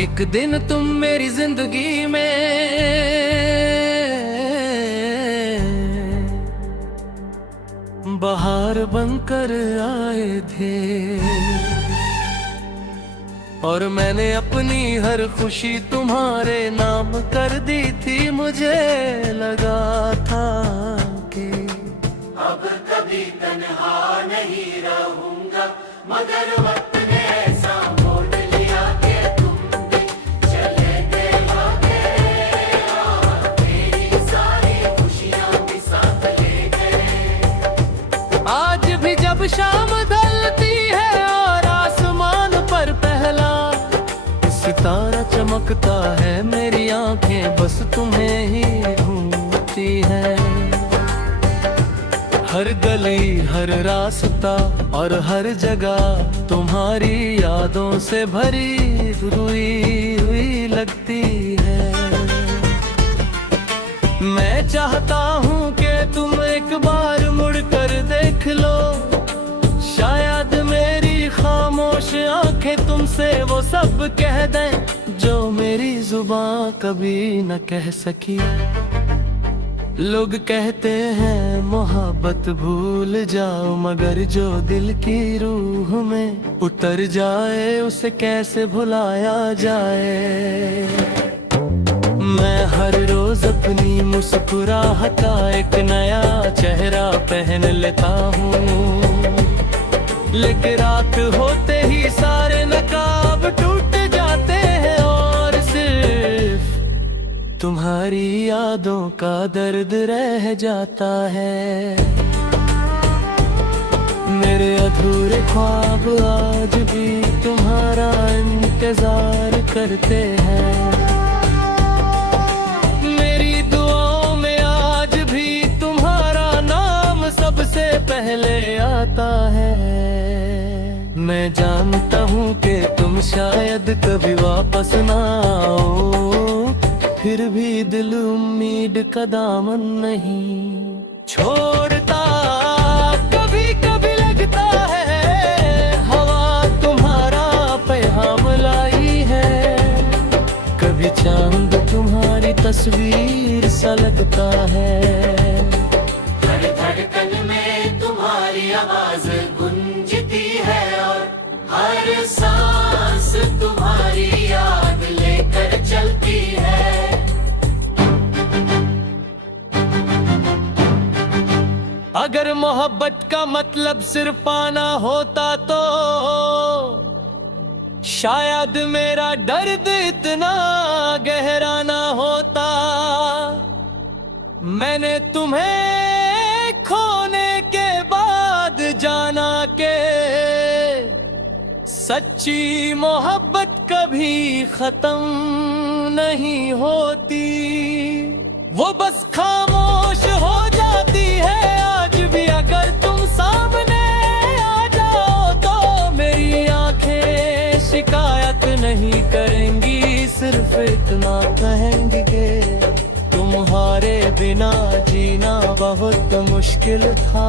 एक दिन तुम मेरी जिंदगी में बहार बनकर आए थे, और मैंने अपनी हर खुशी तुम्हारे नाम कर दी थी। मुझे लगा था कि अब कभी तन्हा नहीं रहूंगा, मगर वक्त ने ऐसा मोड़ लिया कि तुम भी चले गए आगे, मेरी सारी खुशियां भी साथ ले गए। आज भी जब शाम ढलती है और आसमान पर पहला सितारा चमकता है, मेरी आंखें बस तुम्हें ही ढूंढती हैं। हर गली, हर रास्ता और हर जगह तुम्हारी यादों से भरी हुई लगती है। मैं चाहता हूँ कि तुम एक बार मुड़कर देख लो, शायद मेरी खामोश आंखें तुमसे वो सब कह दें जो मेरी जुबान कभी न कह सकी। लोग कहते हैं मोहब्बत भूल जाओ, मगर जो दिल की रूह में उतर जाए उसे कैसे भुलाया जाए। मैं हर रोज अपनी मुस्कुराहट का एक नया चेहरा पहन लेता हूँ, लेकिन रात होते ही सारे नकाब टूट जाते हैं और सिर्फ तुम्हारी यादों का दर्द रह जाता है। मेरे अधूरे ख्वाब आज भी तुम्हारा इंतजार करते हैं, मेरी दुआओं में आज भी तुम्हारा नाम सबसे पहले आता है। मैं जानता हूँ कि तुम शायद कभी वापस ना आओ, फिर भी दिल उम्मीद का दामन नहीं छोड़ता। कभी कभी लगता है हवा तुम्हारा पैगाम लाई है, कभी चांद तुम्हारी तस्वीर सा लगता है। हर धड़कन में तुम्हारी आवाज गूंजती है और हर सांस तुम्हारी याद लेकर चलती है। अगर मोहब्बत का मतलब सिर्फ पाना होता तो शायद मेरा दर्द इतना गहरा ना होता। मैंने तुम्हें खोने के बाद जाना के सच्ची मोहब्बत कभी खत्म नहीं होती, वो बस खामोश हो जाती है। आज भी अगर तुम सामने आ जाओ तो मेरी आंखें शिकायत नहीं करेंगी, सिर्फ इतना कहेंगी कि तुम्हारे बिना जीना बहुत मुश्किल था।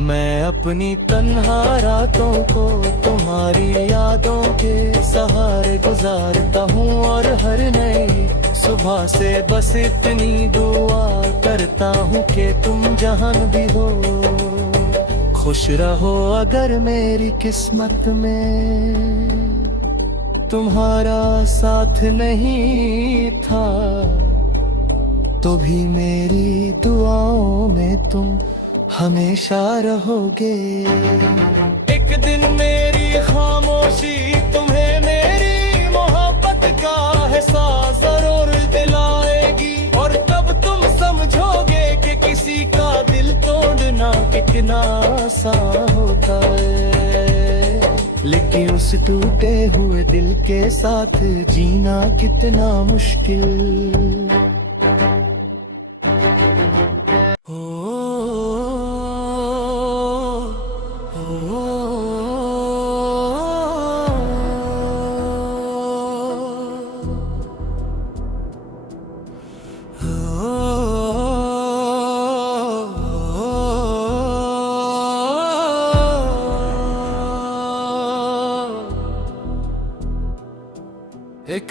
मैं अपनी तन्हा रातों को तुम्हारी यादों के सहारे गुजारता हूँ, और हर नई सुबह से बस इतनी दुआ करता हूँ कि तुम जहां भी हो खुश रहो। अगर मेरी किस्मत में तुम्हारा साथ नहीं था तो भी मेरी दुआओं में तुम हमेशा रहोगे। एक दिन मेरी खामोशी तुम्हें मेरी मोहब्बत का एहसास जरूर दिलाएगी, और तब तुम समझोगे कि किसी का दिल तोड़ना कितना आसान होता है, लेकिन उस टूटे हुए दिल के साथ जीना कितना मुश्किल।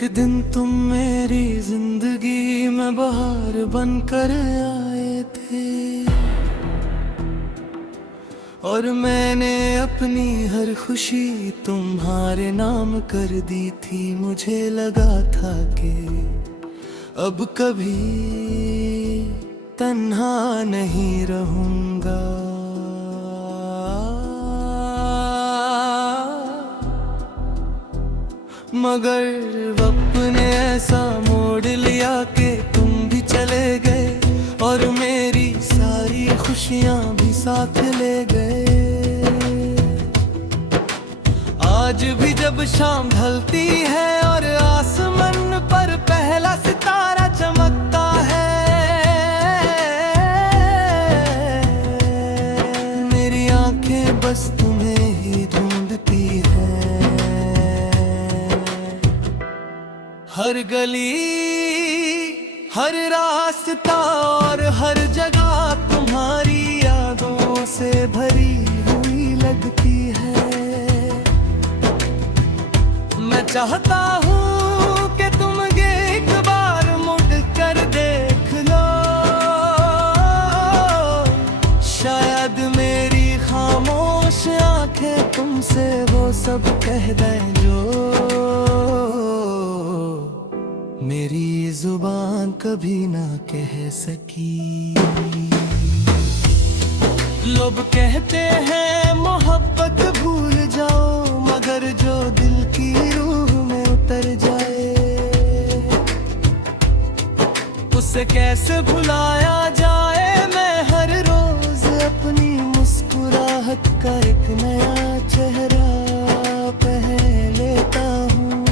दिन तुम मेरी जिंदगी में बहार बनकर आए थे, और मैंने अपनी हर खुशी तुम्हारे नाम कर दी थी। मुझे लगा था कि अब कभी तन्हा नहीं रहूंगा, मगर वक्त ने ऐसा मोड़ लिया कि तुम भी चले गए, और मेरी सारी खुशियां भी साथ ले गए। आज भी जब शाम ढलती है और आसमान पर पहला सितारा चमकता है, मेरी आंखें बस तुम्हें ही ढूंढती है। हर गली, हर रास्ता और हर जगह तुम्हारी यादों से भरी हुई लगती है। मैं चाहता हूँ कि तुम ये एक बार मुड़ कर देख लो, शायद मेरी खामोश आंखें तुमसे वो सब कह दें जो मेरी जुबान कभी ना कह सकी। लोग कहते हैं मोहब्बत भूल जाओ, मगर जो दिल की रूह में उतर जाए उसे कैसे भुलाया जाए। मैं हर रोज अपनी मुस्कुराहट का एक नया चेहरा पहन लेता हूँ,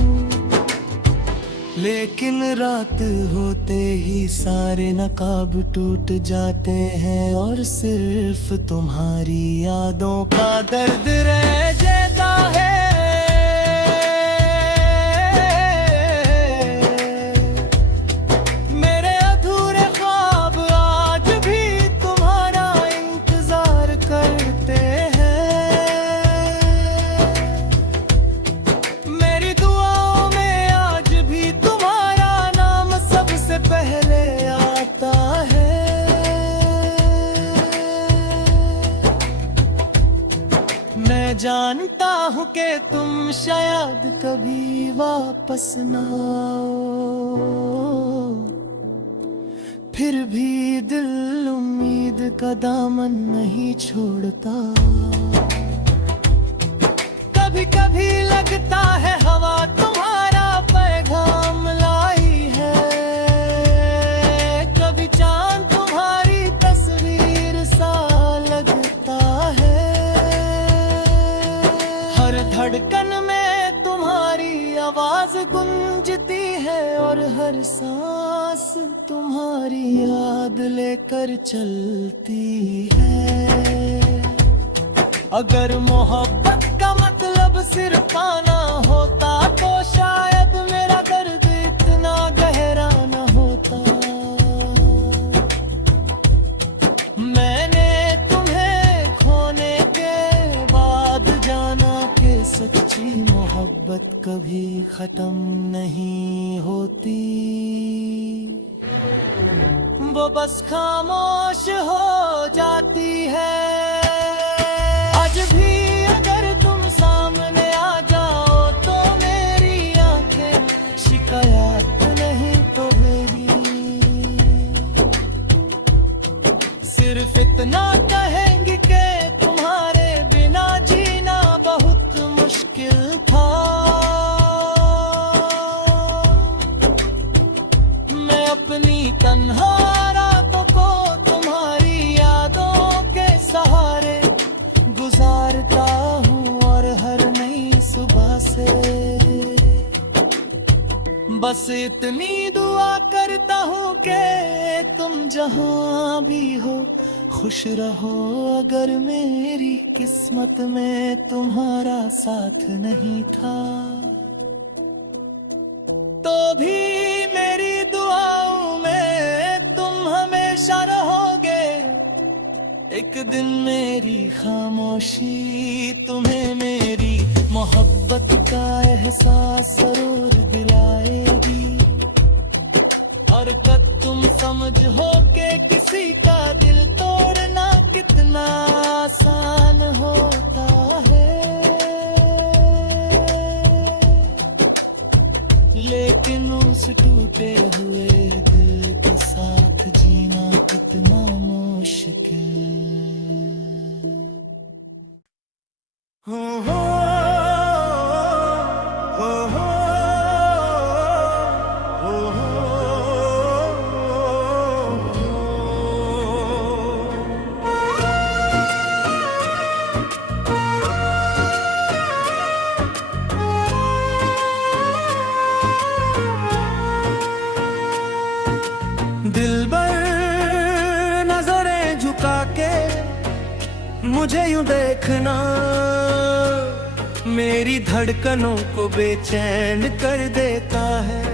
लेकिन रात होते ही सारे नकाब टूट जाते हैं, और सिर्फ तुम्हारी यादों का दर्द रह जाता है। मेरे अधूरे ख्वाब आज भी तुम्हारा इंतजार करते हैं, मेरी दुआओं में आज भी पहले आता है। मैं जानता हूँ कि तुम शायद कभी वापस ना आओ, फिर भी दिल उम्मीद का दामन नहीं छोड़ता। कभी कभी लगता है हवा तुम्हारा पैगाम लाई है, कभी चांद तुम्हारी तस्वीर सा लगता है। हर धड़कन में तुम्हारी आवाज गूंजती है, और हर सांस तुम्हारी याद लेकर चलती है। अगर मोहब्बत का मतलब सिर्फ पाना होता तो शायद मेरा दर्द इतना गहरा न होता। मैंने तुम्हें खोने के बाद जाना कि सच्ची मोहब्बत कभी खत्म नहीं होती, वो बस खामोश हो जाती है। आज भी अगर तुम सामने आ जाओ तो मेरी आंखें शिकायत नहीं तोड़ेगी, सिर्फ इतना कहेंगी कि तुम्हारे बिना जीना बहुत मुश्किल था। मैं अपनी तन्हा रातों को तुम्हारी यादों के सहारे गुजारता हूँ, और हर नई सुबह से बस इतनी दुआ करता हूँ कि तुम जहाँ भी हो खुश रहो। अगर मेरी किस्मत में तुम्हारा साथ नहीं था तो भी मेरी दुआओं में तुम हमेशा रहोगे। एक दिन मेरी खामोशी तुम्हें मेरी मोहब्बत का एहसास जरूर दिलाए। हरकत तुम समझ हो के किसी का दिल तोड़ना कितना आसान होता है, लेकिन उस टूटे हुए दिल के साथ जीना कितना मुश्किल। हो दिलबर नजरें झुका के मुझे यूं देखना, मेरी धड़कनों को बेचैन कर देता है।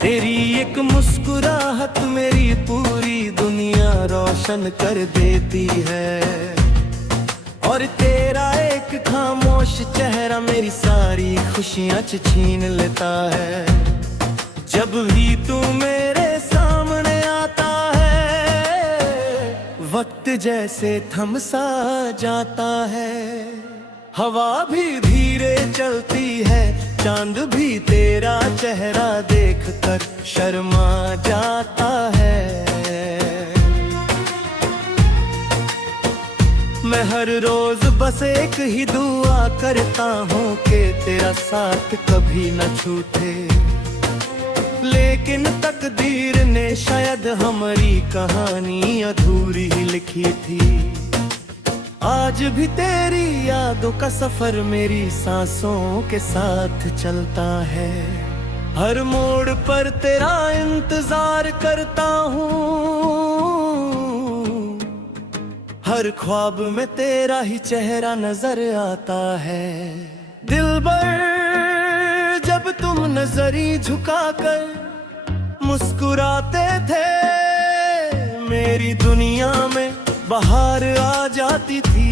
तेरी एक मुस्कुराहट मेरी पूरी दुनिया रोशन कर देती है, और तेरा एक खामोश चेहरा मेरी सारी खुशियां छीन लेता है। जब भी तू मेरे सामने आता है, वक्त जैसे थम सा जाता है। हवा भी धीरे चलती है, चांद भी तेरा चेहरा देखकर शर्मा जाता है। मैं हर रोज बस एक ही दुआ करता हूँ कि तेरा साथ कभी न छूटे, लेकिन तकदीर ने शायद हमारी कहानी अधूरी ही लिखी थी। आज भी तेरी यादों का सफर मेरी सांसों के साथ चलता है। हर मोड़ पर तेरा इंतजार करता हूँ, हर ख्वाब में तेरा ही चेहरा नजर आता है। दिलबर जब तुम नजरी झुकाकर मुस्कुराते थे, मेरी दुनिया में बाहर आ जाती थी।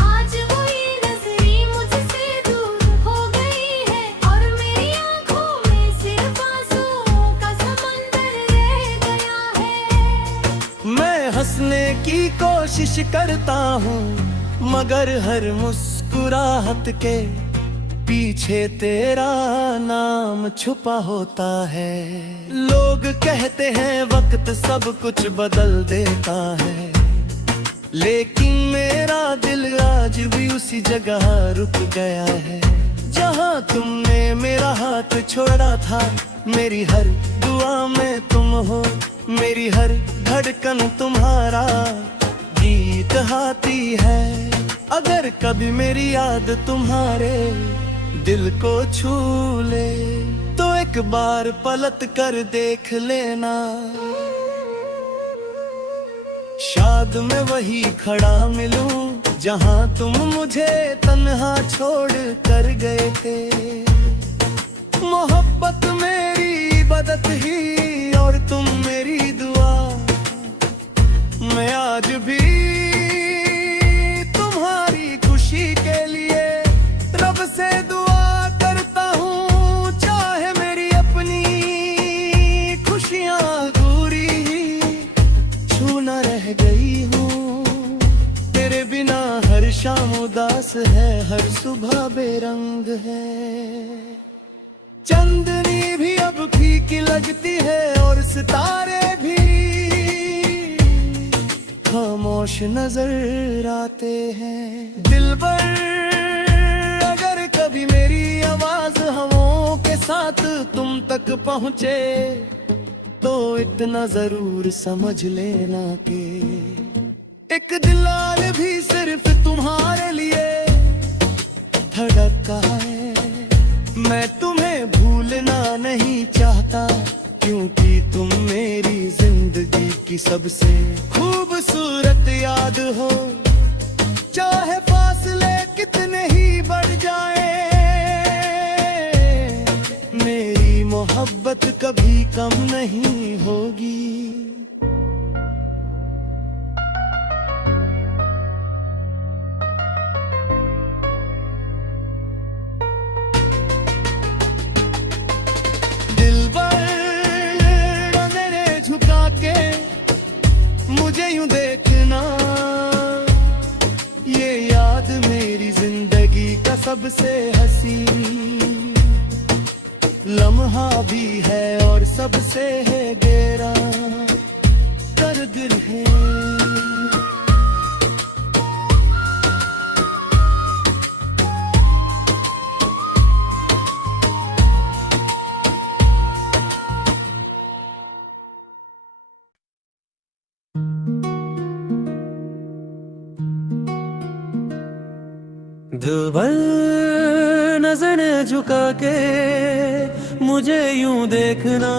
आज वो ये नजरें मुझसे दूर हो गई है, और मेरी आंखों में सिर्फ आंसुओं का समंदर रह गया है। मैं हंसने की कोशिश करता हूँ, मगर हर मुस्कुराहट के पीछे तेरा नाम छुपा होता है। लोग कहते हैं वक्त सब कुछ बदल देता है, लेकिन मेरा दिल आज भी उसी जगह रुक गया है जहाँ तुमने मेरा हाथ छोड़ा था। मेरी हर दुआ में तुम हो, मेरी हर धड़कन तुम्हारा गीत गाती है। अगर कभी मेरी याद तुम्हारे दिल को छू ले, तो एक बार पलट कर देख लेना। शायद मैं वही खड़ा मिलूं जहां तुम मुझे तन्हा छोड़ कर गए थे। मोहब्बत मेरी इबादत ही और तुम मेरी दुआ, मैं आज भी तुम्हारी खुशी के लिए रब से दुआ करता हूँ। चाहे मेरी अपनी खुशियाँ अधूरी ही छू न रह गई हूँ, तेरे बिना हर शाम उदास है, हर सुबह बेरंग है। चांदनी भी अब फीकी लगती है और सितारे भी खामोश नजर आते हैं। दिलबर अगर कभी मेरी आवाज हवाओं के साथ तुम तक पहुँचे, तो इतना जरूर समझ लेना कि एक दिलाल भी सिर्फ तुम्हारे लिए धड़का है। मैं तुम्हें भूलना नहीं चाहता, क्योंकि तुम मेरी जिंदगी की सबसे खूबसूरत याद हो। चाहे फासले कितने ही बढ़ जाए, मेरी मोहब्बत कभी कम नहीं होगी। यूं देखना, ये याद मेरी जिंदगी का सबसे हसीन लम्हा भी है और सबसे है गहरा दर्द है। दिलबर नजर झुका के मुझे यूं देखना,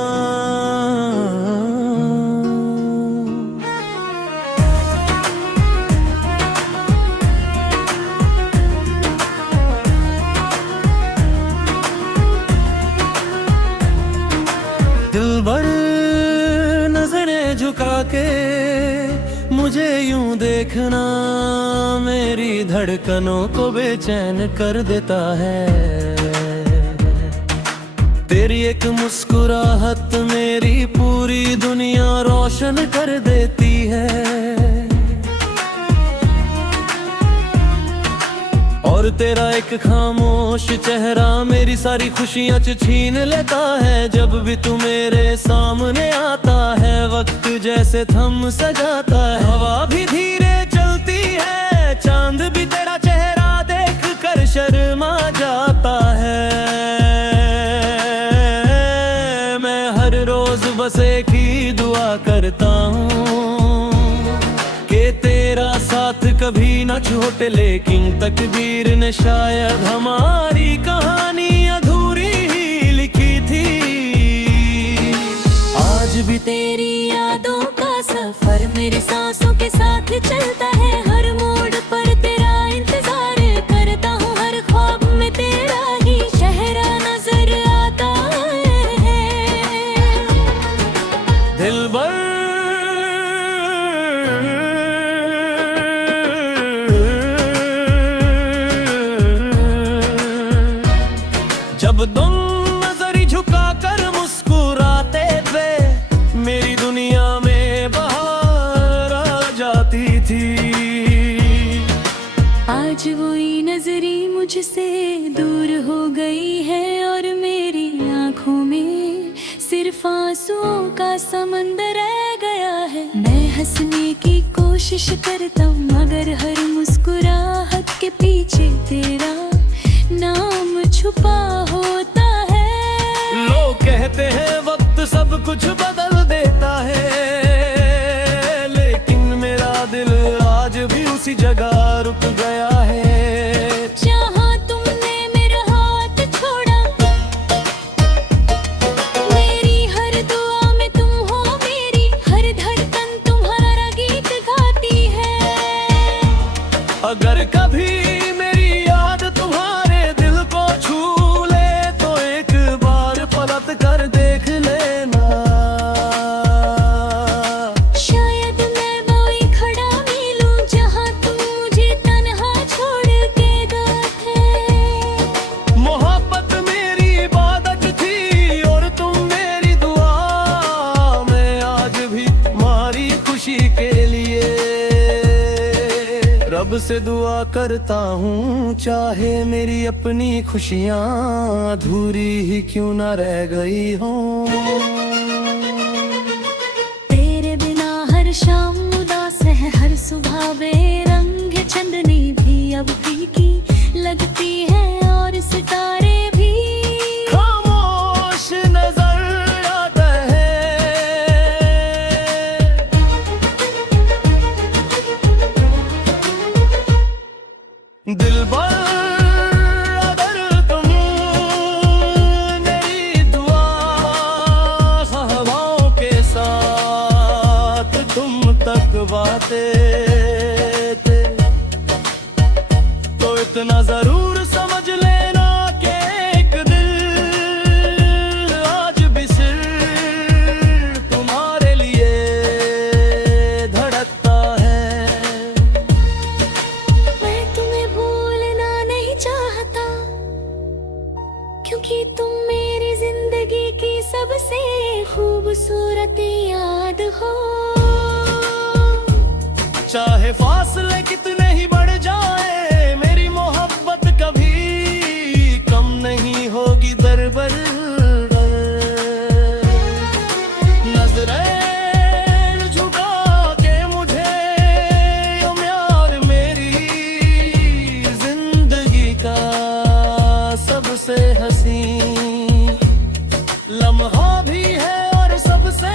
दिलबर नजरें झुका के मुझे यूं देखना, मेरी धड़कनों को बेचैन कर देता है। तेरी एक मुस्कुराहट मेरी पूरी दुनिया रोशन कर देती है, और तेरा एक खामोश चेहरा मेरी सारी खुशियां छीन लेता है। जब भी तू मेरे सामने आता है वक्त जैसे थम सा जाता है। हवा भी धीरे चलती है, चांद भी तेरा चेहरा देख कर शर्मा जाता है। मैं हर रोज बस एक ही दुआ करता हूँ कि तेरा साथ कभी ना छूटे, लेकिन तकदीर ने शायद हमारी कहानी अधूरी ही लिखी थी। आज भी तेरी यादों का सफर मेरे सांसों के साथ चलता है। हर मोड़ पर तेरा इंतजार करता हूँ, हर ख्वाब में तेरा ही चेहरा नजर आता है। दिलबर जब तुम नजर झुका कर मुस्कुराते थे, मेरी दुनिया में बाहर आ जाती थी। आज वही नजरी मुझसे दूर हो गई है, और मेरी आंखों में सिर्फ आंसुओं का समंदर रह गया है। मैं हंसने की कोशिश करता हूँ, मगर हर मुस्कुराहट के पीछे तेरा नाम छुपा होता है। लोग कहते हैं वक्त सब कुछ बदल देता है, लेकिन मेरा दिल आज भी उसी जगह रुक गया है। जहाँ तुमने मेरा हाथ छोड़ा, मेरी हर दुआ में तुम हो, मेरी हर धड़कन तुम्हारा गीत गाती है। अगर कभी मेरी याद तुम्हारे दिल को छू ले तो एक बार पलट कर देख लेना। शायद मैं वही खड़ा मिलूं जहाँ तुम मुझे तन्हा छोड़ के गए थे। मोहब्बत मेरी इबादत थी और तुम मेरी दुआ, मैं आज भी तुम्हारी खुशी के लिए रब से दुआ करता हूँ, चाहे मेरी अपनी खुशियाँ अधूरी ही क्यों ना रह गई हो। तेरे बिना हर शाम उदास है, हर सुबह बेरंग है, चांदनी भी अब फीकी लगती है, और सितारे भी खामोश नजर आता है। दिलबर अगर तुम मेरी दुआ हवाओं के साथ तुम तक बातें थे, तो इतना जरूर समझ लेना कि एक दिल आज भी सिर्फ तुम्हारे लिए धड़कता है। मैं तुम्हें भूलना नहीं चाहता, क्योंकि तुम मेरी जिंदगी की सबसे खूबसूरत याद हो। चाहे फासले कितने ही बढ़ जाए, मेरी मोहब्बत कभी कम नहीं होगी दर बदर। नजरें झुका के मुझे तुम यार मेरी जिंदगी का सबसे हसीन लम्हा भी है और सबसे